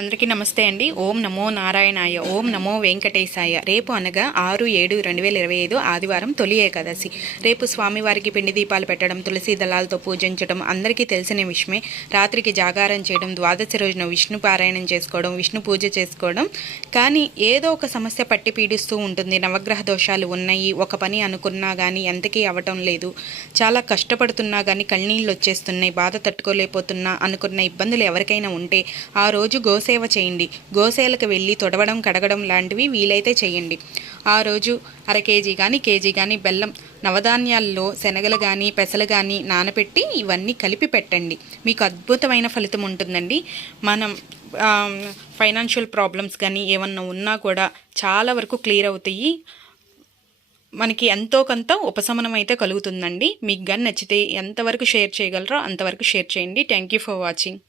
అందరికీ నమస్తే అండి. ఓం నమో నారాయణాయ, ఓం నమో వెంకటేశాయ. రేపు అనగా 6/7/2025 ఆదివారం తొలి ఏకాదశి. రేపు స్వామివారికి పిండి దీపాలు పెట్టడం, తులసి దళాలతో పూజించడం అందరికీ తెలిసిన విషయమే. రాత్రికి జాగారం చేయడం, ద్వాదశి రోజున విష్ణు పారాయణం చేసుకోవడం, విష్ణు పూజ చేసుకోవడం. కానీ ఏదో ఒక సమస్య పట్టి పీడిస్తూ ఉంటుంది. నవగ్రహ దోషాలు ఉన్నాయి, ఒక పని అనుకున్నా కానీ ఎంతకీ అవ్వటం లేదు, చాలా కష్టపడుతున్నా కానీ కళ్ళనీళ్ళు వచ్చేస్తున్నాయి, బాధ తట్టుకోలేకపోతున్నా అనుకున్న ఇబ్బందులు ఎవరికైనా ఉంటే ఆ రోజు గోసేవ చేయండి. గోసేలకు వెళ్ళి తొడవడం, కడగడం లాంటివి వీలైతే చేయండి. ఆ రోజు అర కేజీ కానీ బెల్లం, నవధాన్యాల్లో శనగలు కానీ పెసలు కానీ నానబెట్టి ఇవన్నీ కలిపి పెట్టండి. మీకు అద్భుతమైన ఫలితం ఉంటుందండి. మనం ఫైనాన్షియల్ ప్రాబ్లమ్స్ కానీ ఏమన్నా ఉన్నా కూడా చాలా వరకు క్లియర్ అవుతాయి. మనకి ఎంతో కొంత ఉపశమనం అయితే కలుగుతుందండి. మీకు కానీ నచ్చితే ఎంతవరకు షేర్ చేయగలరో అంతవరకు షేర్ చేయండి. Thank you for watching.